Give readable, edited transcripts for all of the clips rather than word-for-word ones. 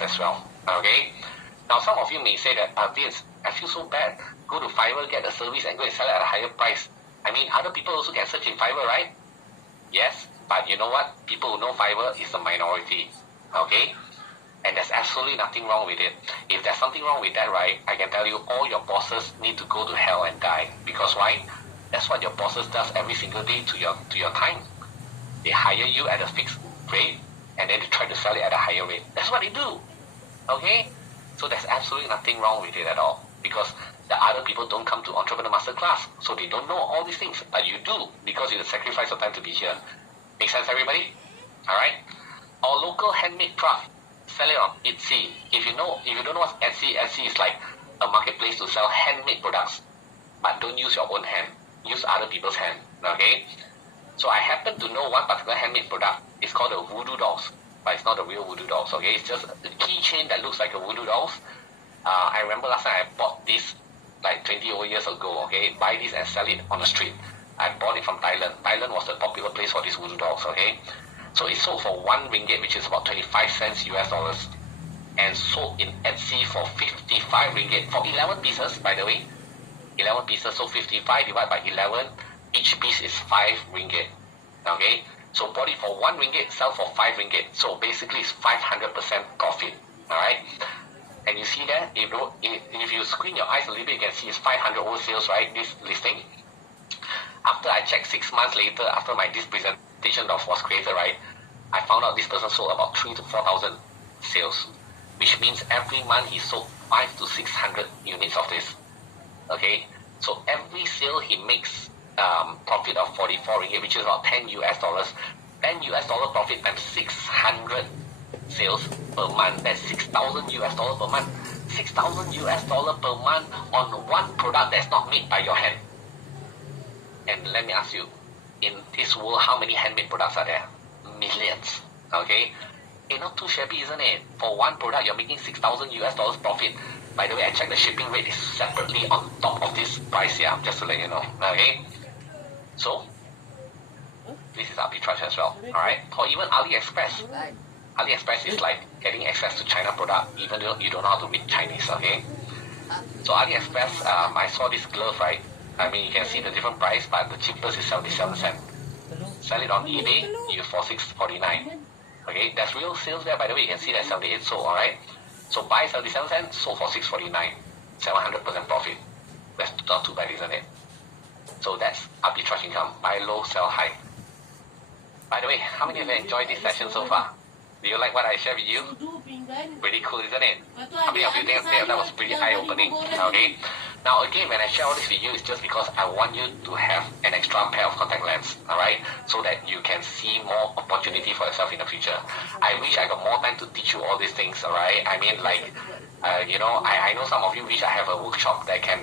price as well. Okay. Now some of you may say that, Vince, I feel so bad. Go to Fiverr, get the service, and go and sell it at a higher price. I mean, other people also can search in Fiverr, right? Yes, but you know what? People who know Fiverr is the minority. Okay. And there's absolutely nothing wrong with it. If there's something wrong with that, right, I can tell you all your bosses need to go to hell and die. Because why? That's what your bosses does every single day to your time. They hire you at a fixed rate and then they try to sell it at a higher rate. That's what they do. Okay? So there's absolutely nothing wrong with it at all. Because the other people don't come to Entrepreneur Masterclass. So they don't know all these things. But you do because you sacrifice your time to be here. Make sense, everybody? Alright? Our local handmade craft. Sell it on Etsy. If you don't know what's Etsy, Etsy is like a marketplace to sell handmade products. But don't use your own hand. Use other people's hand. Okay? So I happen to know one particular handmade product. It's called the voodoo dolls. But it's not the real voodoo dolls. Okay? It's just a keychain that looks like a voodoo dolls. I remember last time I bought this like 20 over years ago. Okay? Buy this and sell it on the street. I bought it from Thailand. Thailand was the popular place for these voodoo dolls. Okay? So it sold for 1 ringgit, which is about 25 cents US dollars, and sold in Etsy for 55 ringgit for 11 pieces, by the way. 11 pieces, so 55 divided by 11, each piece is 5 ringgit. Okay, so bought it for 1 ringgit, sell for 5 ringgit. So basically, it's 500% profit. All right, and you see that if you squint your eyes a little bit, you can see it's 500 over sales, right? This listing. After I checked 6 months later, after this presentation was created, right, I found out this person sold about 3,000 to 4,000 sales, which means every month he sold 500 to 600 units of this. Okay, so every sale he makes profit of 44 ringgit, which is about 10 US dollars. 10 US dollar profit times 600 sales per month. That's 6,000 US dollars per month. 6,000 US dollars per month on one product that's not made by your hand. And let me ask you, in this world, how many handmade products are there? Millions. Okay? Not too shabby, isn't it? For one product, you're making 6,000 US dollars profit. By the way, I checked the shipping rate is separately on top of this price here, just to let you know. Okay? So, this is arbitrage as well. Alright? Or even AliExpress. AliExpress is like getting access to China product, even though you don't know how to read Chinese, okay? So AliExpress, I saw this glove, right? I mean, you can see the different price, but the cheapest is 77 cents. Sell it on eBay, you for $6.49. Okay, there's real sales there, by the way. You can see that 78 sold, alright? So buy 77 cents, sold for $6.49. 700% profit. That's not too bad, isn't it? So that's arbitrage income. Buy low, sell high. By the way, how many of you enjoyed this session so far? Do you like what I shared with you? Pretty cool, isn't it? How many of you think that was pretty eye-opening? Okay. Now again, when I share all this with you, it's just because I want you to have an extra pair of contact lens, alright? So that you can see more opportunity for yourself in the future. I wish I got more time to teach you all these things, alright? I mean, like, I know some of you wish I have a workshop that can,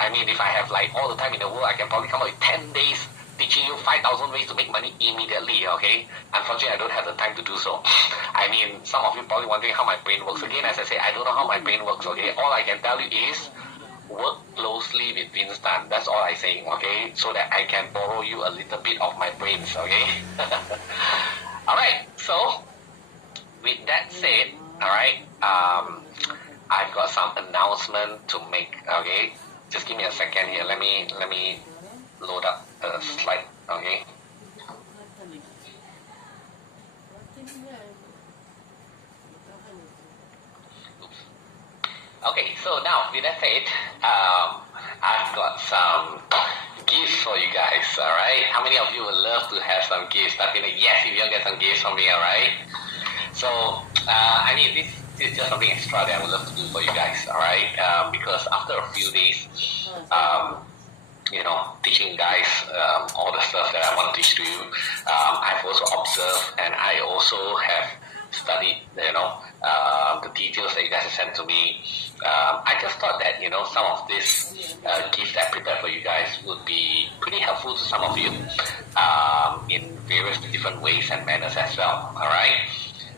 I mean, if I have like all the time in the world, I can probably come up with 10 days teaching you 5,000 ways to make money immediately, okay? Unfortunately, I don't have the time to do so. I mean, some of you probably wondering how my brain works. Again, as I say, I don't know how my brain works, okay? All I can tell you is work closely with Vince Tan. That's all I'm saying, okay? So that I can borrow you a little bit of my brains, okay? Alright, so with that said, alright, I've got some announcement to make, okay? Just give me a second here. Let me load up a slide, okay? Okay, so now with that said, I've got some gifts for you guys, alright? How many of you would love to have some gifts? Type in a yes if you get some gifts from me, alright? So, I mean, this is just something extra that I would love to do for you guys, alright? Because after a few days, teaching you guys all the stuff that I want to teach to you, I've also observed and I also have studied, the details that you guys have sent to me. I just thought that, some of this gifts that I prepared for you guys would be pretty helpful to some of you in various different ways and manners as well, alright?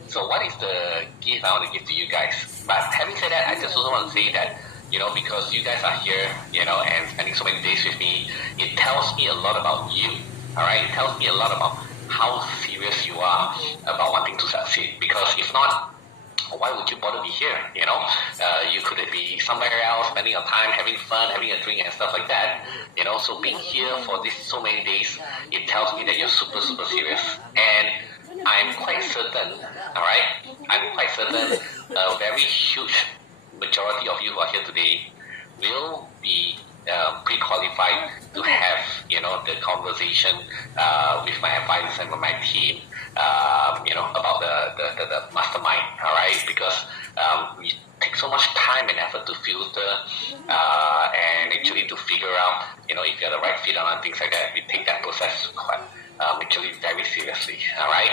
So what is the gift I want to give to you guys? But having said that, I just also want to say that, because you guys are here, and spending so many days with me, it tells me a lot about you, alright? It tells me a lot about how serious you are about wanting to succeed. Because if not, why would you bother be here? You could be somewhere else, spending your time, having fun, having a drink and stuff like that. So being here for this so many days, it tells me that you're super, super serious. And I'm quite certain, all right? I'm quite certain a very huge majority of you who are here today will be pre-qualified to have, the conversation with my advisors and with my team, about the mastermind, all right? Because we take so much time and effort to filter and actually to figure out, if you're the right fit or not, things like that. We take that process quite actually very seriously, all right?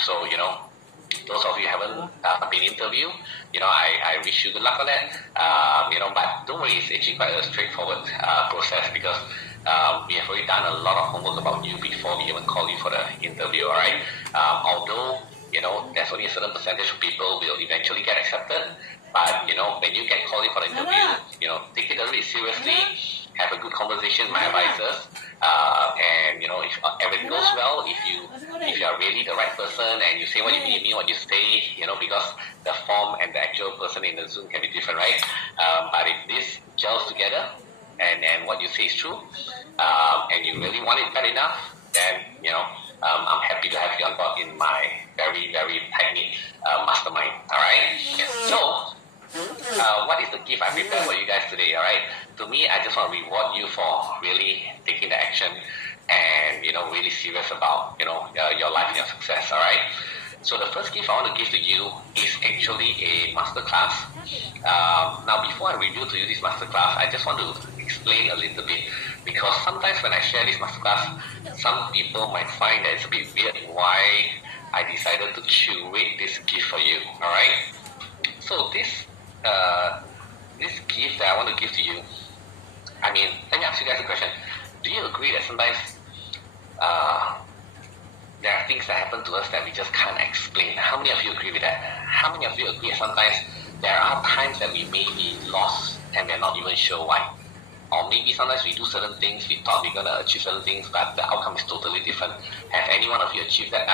So, those of you who haven't been interviewed, I wish you good luck on that. But don't worry, it's actually quite a straightforward process because we have already done a lot of homework about you before we even call you for the interview, all right? Although, there's only a certain percentage of people will eventually get accepted, but, when you get called in for the interview, take it really seriously, have a good conversation with my advisors, and, if everything goes well, if you are really the right person and you say what you mean what you say, because the form and the actual person in the Zoom can be different, right? But if this gels together and what you say is true, and you really want it bad enough, then, I'm happy to have you on board in my very, very tight-knit mastermind, all right? So, what is the gift I prepared for you guys today, all right? To me, I just want to reward you for really taking the action and, really serious about, your life and your success, all right? So the first gift I want to give to you is actually a masterclass. Now, before I reveal to you this masterclass, I just want to explain a little bit, because sometimes when I share this masterclass, some people might find that it's a bit weird why I decided to curate this gift for you, all right? So this gift that I want to give to you, let me ask you guys a question. Do you agree that sometimes there are things that happen to us that we just can't explain? How many of you agree with that? How many of you agree that sometimes there are times that we may be lost and we're not even sure why? Or maybe sometimes we do certain things, we thought we're going to achieve certain things, but the outcome is totally different. Have any one of you achieved that?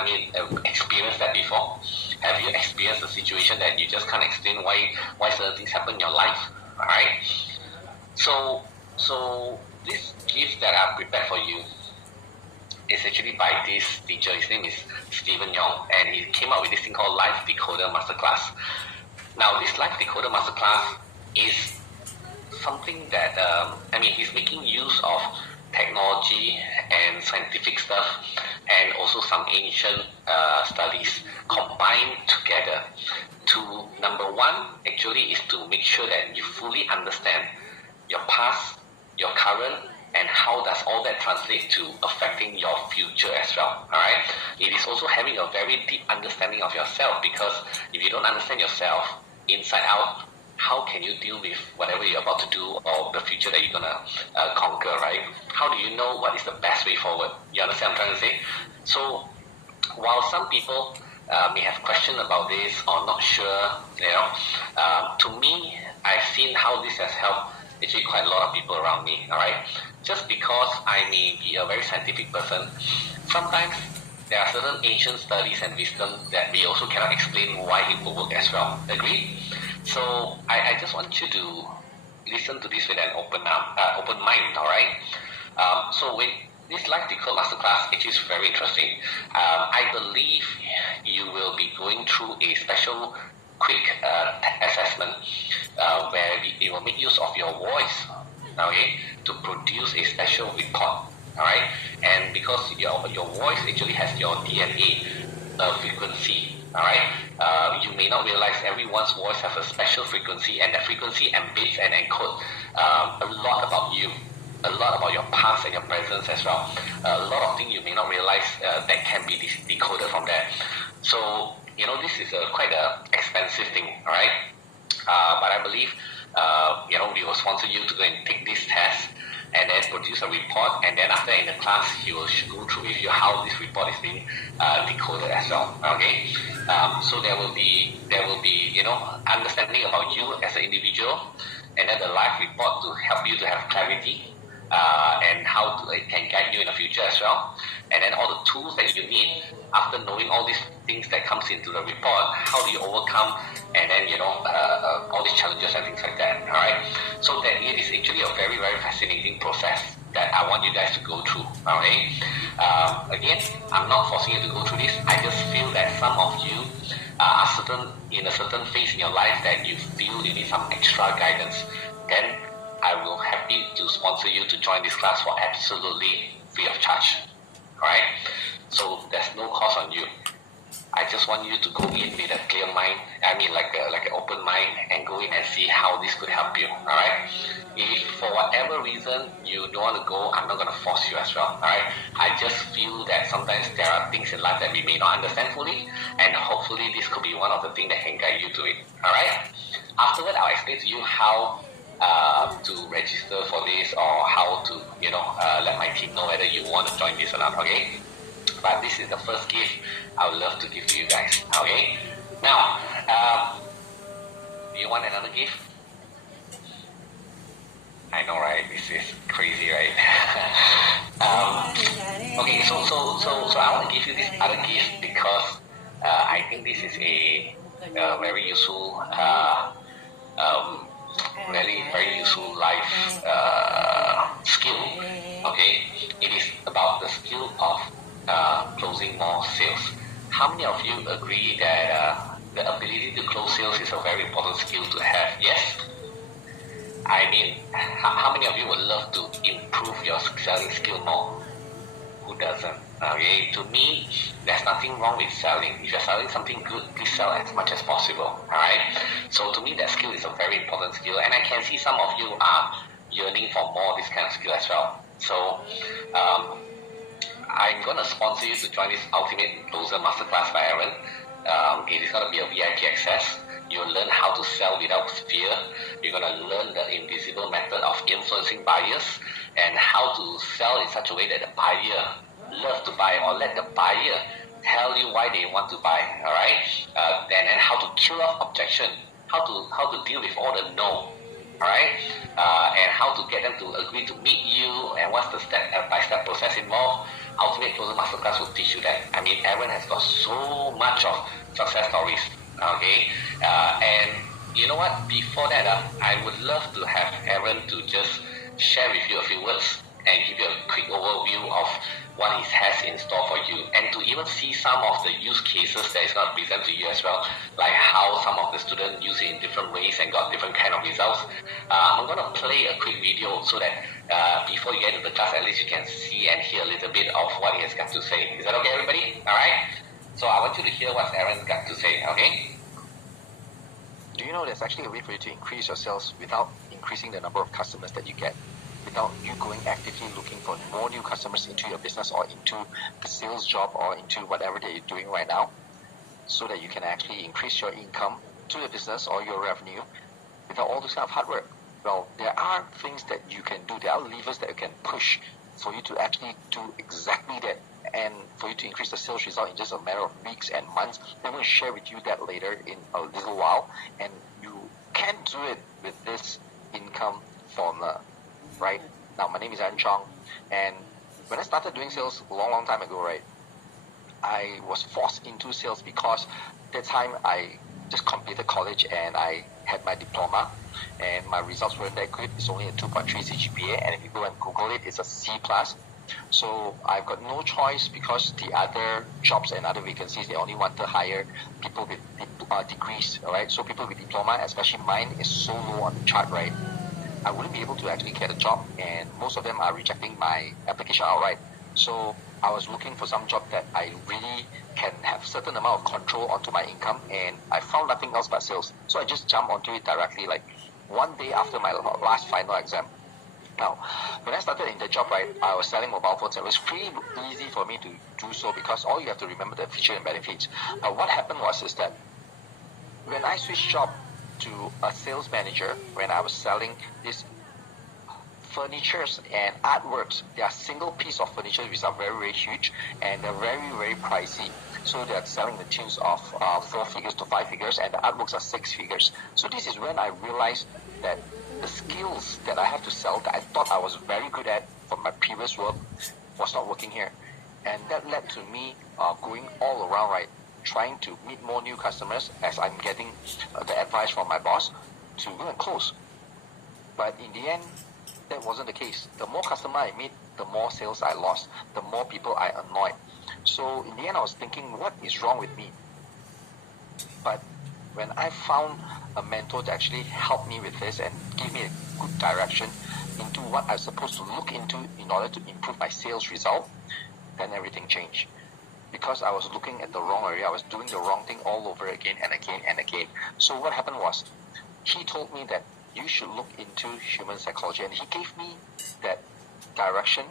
Experienced that before? Have you experienced a situation that you just can't explain why certain things happen in your life? All right? So this gift that I've prepared for you is actually by this teacher. His name is Stephen Yong, and he came up with this thing called Life Decoder Masterclass. Now, this Life Decoder Masterclass is something that, he's making use of technology and scientific stuff and also some ancient studies combined together to, number one, actually is to make sure that you fully understand your past, your current, and how does all that translate to affecting your future as well, all right? It is also having a very deep understanding of yourself, because if you don't understand yourself inside out, how can you deal with whatever you're about to do or the future that you're going to conquer, right? How do you know what is the best way forward? You understand what I'm trying to say? So while some people may have questions about this or not sure, to me, I've seen how this has helped actually quite a lot of people around me, all right? Just because I may be a very scientific person, sometimes there are certain ancient studies and wisdom that we also cannot explain why it will work as well. Agree? So I just want you to listen to this with an open mind, all right? So with this Life Decoder Masterclass, it is very interesting. I believe you will be going through a special quick assessment where it will make use of your voice, okay, to produce a special report, all right? And because your voice actually has your DNA frequency, all right? You may not realize everyone's voice has a special frequency, and that frequency embeds and encodes a lot about you, a lot about your past and your present as well. A lot of things you may not realize that can be decoded from there. So, this is quite an expensive thing, all right? But I believe, we will sponsor you to go and take this test and then produce a report, and then after in the class, he will go through with you how this report is being decoded as well, okay? So there will be, understanding about you as an individual, and then the live report to help you to have clarity and how it can guide you in the future as well. And then all the tools that you need after knowing all these things that comes into the report, how do you overcome, and then all these challenges and things like that. All right. So that it is actually a very, very fascinating process that I want you guys to go through. Okay. Again, I'm not forcing you to go through this. I just feel that some of you are in a certain phase in your life that you feel you need some extra guidance. Then I will happy to sponsor you to join this class for absolutely free of charge. Alright? So there's no cost on you. I just want you to go in with a clear mind, like an open mind, and go in and see how this could help you. Alright? If for whatever reason you don't want to go, I'm not going to force you as well. Alright? I just feel that sometimes there are things in life that we may not understand fully, and hopefully this could be one of the things that can guide you to it. Alright? Afterward, I'll explain to you how to register for this, or how to let my team know whether you want to join this or not. Okay? But this is the first gift I would love to give to you guys. Okay? Now, you want another gift? I know, right? This is crazy, right? Okay, so I want to give you this other gift because I think this is a very useful, really very useful life skill. Okay, it is about the skill of closing more sales. How many of you agree that the ability to close sales is a very important skill to have? Yes? I mean, how many of you would love to improve your selling skill more? Who doesn't? Okay, to me, there's nothing wrong with selling. If you're selling something good, please sell as much as possible. Alright? So to me, that skill is a very important skill, and I can see some of you are yearning for more of this kind of skill as well. So, I'm going to sponsor you to join this Ultimate Closer Masterclass by Aaron. It is going to be a VIP access. You'll learn how to sell without fear. You're going to learn the invisible method of influencing buyers and how to sell in such a way that the buyer loves to buy, or let the buyer tell you why they want to buy. All right, and how to kill off objection, how to deal with all the no. All right, and how to get them to agree to meet you, and what's the step-by-step process involved. Ultimate Closer Masterclass will teach you that. I mean, Aaron has got so much of success stories. Okay, and you know what? Before that, I would love to have Aaron to just share with you a few words and give you a quick overview of what he has in store for you, and to even see some of the use cases that is going to present to you as well, like how some of the students use it in different ways and got different kind of results. I'm going to play a quick video so that before you get into the class, at least you can see and hear a little bit of what he has got to say. Is that okay, everybody? All right? So I want you to hear what Aaron's got to say, okay? Do you know there's actually a way for you to increase your sales without increasing the number of customers that you get? Without you going actively looking for more new customers into your business, or into the sales job, or into whatever that you're doing right now, so that you can actually increase your income to your business or your revenue without all this kind of hard work. Well, there are things that you can do. There are levers that you can push for you to actually do exactly that, and for you to increase the sales result in just a matter of weeks and months. I'm going to share with you that later in a little while, and you can do it with this income formula. Right? Now, my name is Aaron Chong, and when I started doing sales a long time ago, right, I was forced into sales because that time I just completed college and I had my diploma, and my results weren't that good. It's only a 2.3 CGPA, and if you go and Google it, it's a C+. So I've got no choice, because the other jobs and other vacancies, they only want to hire people with degrees, all right? So people with diploma, especially mine, is so low on the chart, right? I wouldn't be able to actually get a job, and most of them are rejecting my application outright. So I was looking for some job that I really can have certain amount of control onto my income, and I found nothing else but sales. So I just jumped onto it directly, like one day after my last final exam. Now, when I started in the job, right, I was selling mobile phones. It was pretty easy for me to do so, because all you have to remember the feature and benefits. But what happened is that when I switched job to a sales manager, when I was selling these furnitures and artworks, they are single piece of furniture which are very, very huge, and they're very, very pricey. So they're selling the tunes of 4 figures to 5 figures, and the artworks are 6 figures. So this is when I realized that the skills that I have to sell that I thought I was very good at from my previous work was not working here. And that led to me going all around, right, trying to meet more new customers as I'm getting the advice from my boss to go and close. But in the end, that wasn't the case. The more customer I meet, the more sales I lost, the more people I annoyed. So in the end, I was thinking, what is wrong with me? But when I found a mentor to actually help me with this and give me a good direction into what I was supposed to look into in order to improve my sales result, then everything changed. Because I was looking at the wrong area, I was doing the wrong thing all over again and again and again. So what happened was, he told me that you should look into human psychology, and he gave me that direction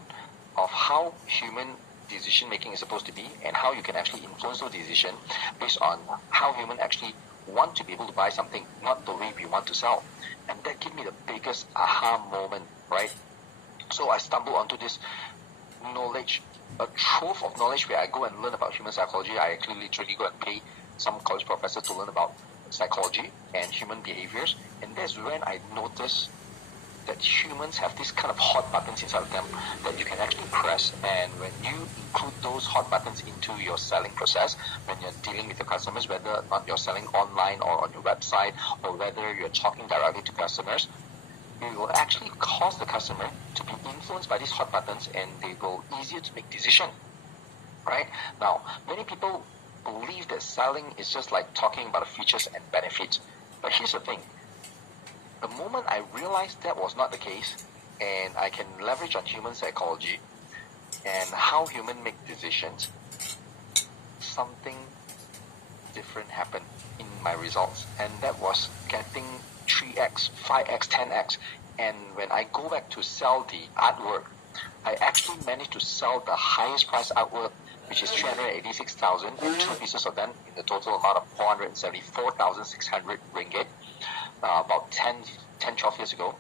of how human decision making is supposed to be and how you can actually influence those decisions based on how human actually want to be able to buy something, not the way we want to sell. And that gave me the biggest aha moment, right? So I stumbled onto this knowledge, a trove of knowledge where I go and learn about human psychology. I actually literally go and pay some college professors to learn about psychology and human behaviors. And that's when I noticed that humans have this kind of hot buttons inside of them that you can actually press, and when you include those hot buttons into your selling process, when you're dealing with your customers, whether or not you're selling online or on your website, or whether you're talking directly to customers, it will actually cause the customer to be influenced by these hot buttons, and they will easier to make decision, right? Now, many people believe that selling is just like talking about the features and benefits, but here's the thing. The moment I realized that was not the case, and I can leverage on human psychology and how humans make decisions, something different happened in my results, and that was getting 3x, 5x, 10x. And when I go back to sell the artwork, I actually managed to sell the highest price artwork, which is 386,000, and two pieces of them in the total amount of 474,600 ringgit. About 12 years ago.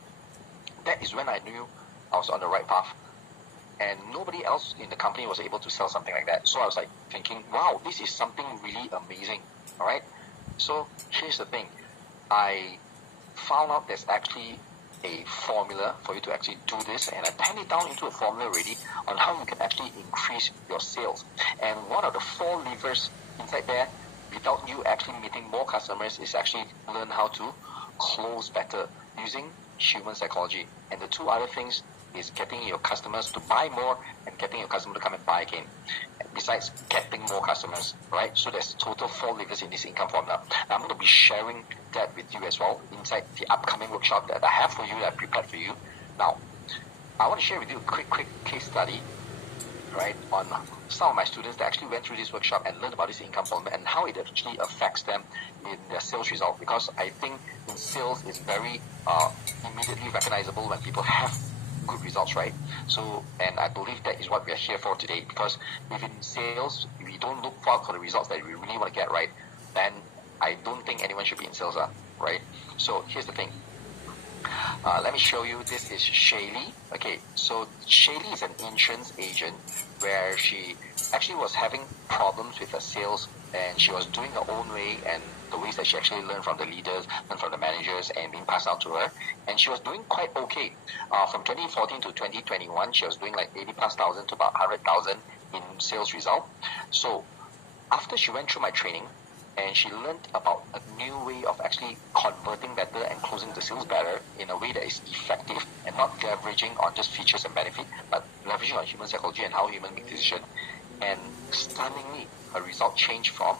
That is when I knew I was on the right path, and nobody else in the company was able to sell something like that. So I was like thinking, wow, this is something really amazing. All right, so here's the thing. I found out there's actually a formula for you to actually do this, and I penned it down into a formula already on how you can actually increase your sales. And one of the 4 levers inside there, without you actually meeting more customers, is actually learn how to close better using human psychology. And the 2 other things is getting your customers to buy more and getting your customer to come and buy again. Besides getting more customers, right? So there's total 4 levers in this income formula. Now, I'm going to be sharing that with you as well inside the upcoming workshop that I have for you, that I prepared for you. Now, I want to share with you a quick case study, right, on some of my students that actually went through this workshop and learned about this income formula and how it actually affects them in their sales result. Because I think in sales it's very immediately recognizable when people have good results, right? So, and I believe that is what we are here for today, because if in sales we don't look for the results that we really want to get right, then I don't think anyone should be in sales, right? So here's the thing. Let me show you. This is Shaylee. Okay, so Shaylee is an insurance agent where she actually was having problems with her sales, and she was doing her own way, and the ways that she actually learned from the leaders, learned from the managers, and being passed out to her. And she was doing quite okay. From 2014 to 2021, she was doing like 80 plus thousand to about 100,000 in sales result. So after she went through my training, and she learned about a new way of actually converting better and closing the sales better in a way that is effective and not leveraging on just features and benefit, but leveraging on human psychology and how humans make decisions. And stunningly, her result changed from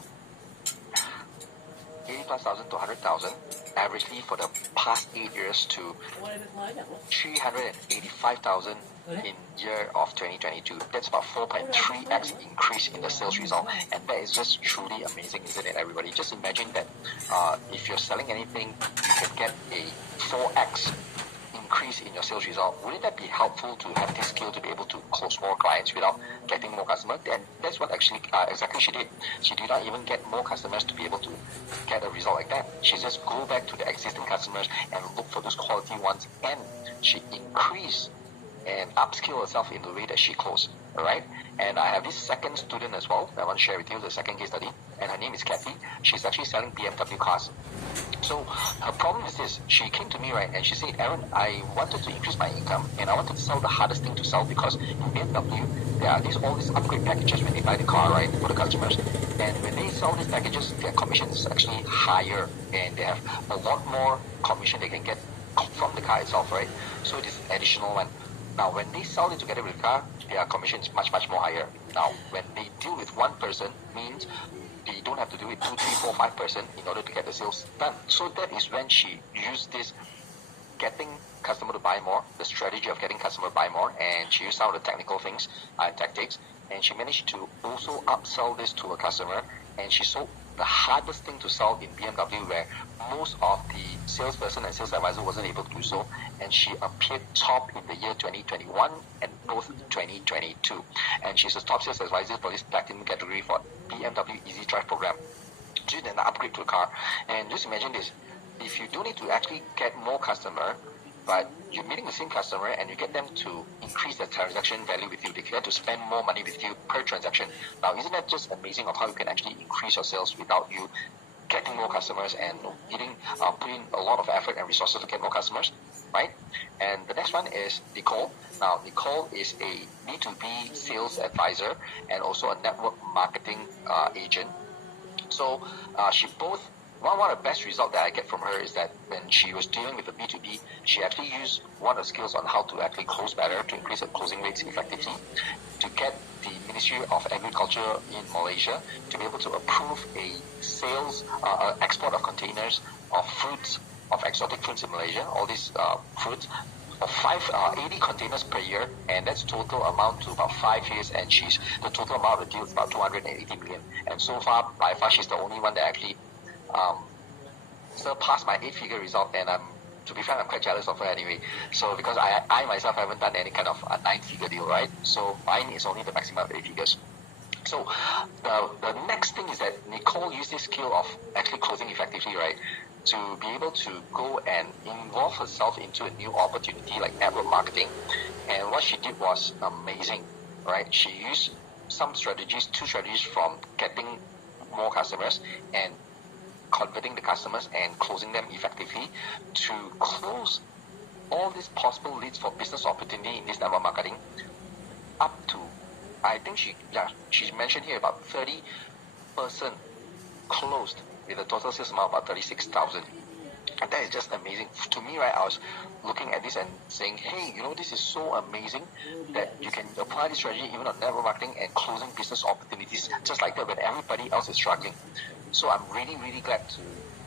80 plus thousand to 100,000, averagely for the past 8 years, to 385,000 in year of 2022. That's about 4.3x increase in the sales result, and that is just truly amazing, isn't it, everybody? Just imagine that if you're selling anything, you can get a 4x increase in your sales result. Wouldn't that be helpful to have this skill to be able to close more clients without getting more customers? And that's what actually exactly she did. She did not even get more customers to be able to get a result like that. She just go back to the existing customers and look for those quality ones, and she increased and upskill herself in the way that she closed. Alright, and I have this second student as well that I want to share with you, the second case study, and her name is Kathy. She's actually selling BMW cars. So her problem is this: she came to me, right, and she said, Aaron, I wanted to increase my income and I wanted to sell the hardest thing to sell, because in BMW there are all these upgrade packages when they buy the car, right, for the customers. And when they sell these packages, their commission is actually higher and they have a lot more commission they can get from the car itself, right? So it is additional one. Now, when they sell it together with the car, their commission is much, much more higher. Now, when they deal with one person, means they don't have to do it 2, 3, 4, 5 person in order to get the sales done. So that is when she used this getting customer to buy more, the strategy of getting customer to buy more, and she used some of the technical things and tactics, and she managed to also upsell this to a customer, and she sold the hardest thing to sell in BMW, where most of the salesperson and sales advisor wasn't able to do so, and she appeared top in the year 2021 and both 2022, and she's a top sales advisor for this platinum category for BMW Easy Drive program. So you then upgrade to a car, and just imagine this: if you don't need to actually get more customer, but you're meeting the same customer and you get them to increase their transaction value with you, they get to spend more money with you per transaction. Now, isn't that just amazing of how you can actually increase your sales without you getting more customers and putting a lot of effort and resources to get more customers, right? And the next one is Nicole. Now, Nicole is a B2B sales advisor and also a network marketing agent. So she both, one of the best results that I get from her is that when she was dealing with the B2B, she actually used one of the skills on how to actually close better, to increase her closing rates effectively, to get the Ministry of Agriculture in Malaysia to be able to approve a sales, export of containers of fruits, of exotic fruits in Malaysia, all these fruits, of 80 containers per year, and that's total amount to about 5 years, and the total amount of the deal is about 280 million. And so far, by far, she's the only one that actually surpassed my 8-figure result, and to be frank, I'm quite jealous of her anyway. So because I myself haven't done any kind of a 9-figure deal, right? So mine is only the maximum of 8 figures. So the next thing is that Nicole used this skill of actually closing effectively, right, to be able to go and involve herself into a new opportunity like network marketing. And what she did was amazing, right? She used some strategies, 2 strategies from getting more customers and converting the customers and closing them effectively to close all these possible leads for business opportunity in this network marketing up to, I think she mentioned here about 30% closed with a total sales amount of about 36,000. And that is just amazing. To me, right, I was looking at this and saying, hey, this is so amazing that you can apply this strategy even on network marketing and closing business opportunities just like that when everybody else is struggling. So I'm really, really glad to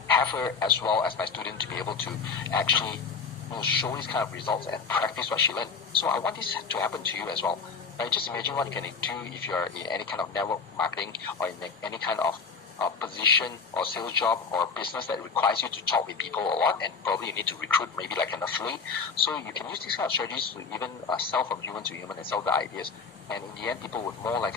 have her as well as my student to be able to actually show these kind of results and practice what she learned. So I want this to happen to you as well. Right? Just imagine what you can do if you're in any kind of network marketing or in any kind of position or sales job or business that requires you to talk with people a lot, and probably you need to recruit maybe like an affiliate. So you can use these kind of strategies to even sell from human to human and sell the ideas. And in the end, people would more likely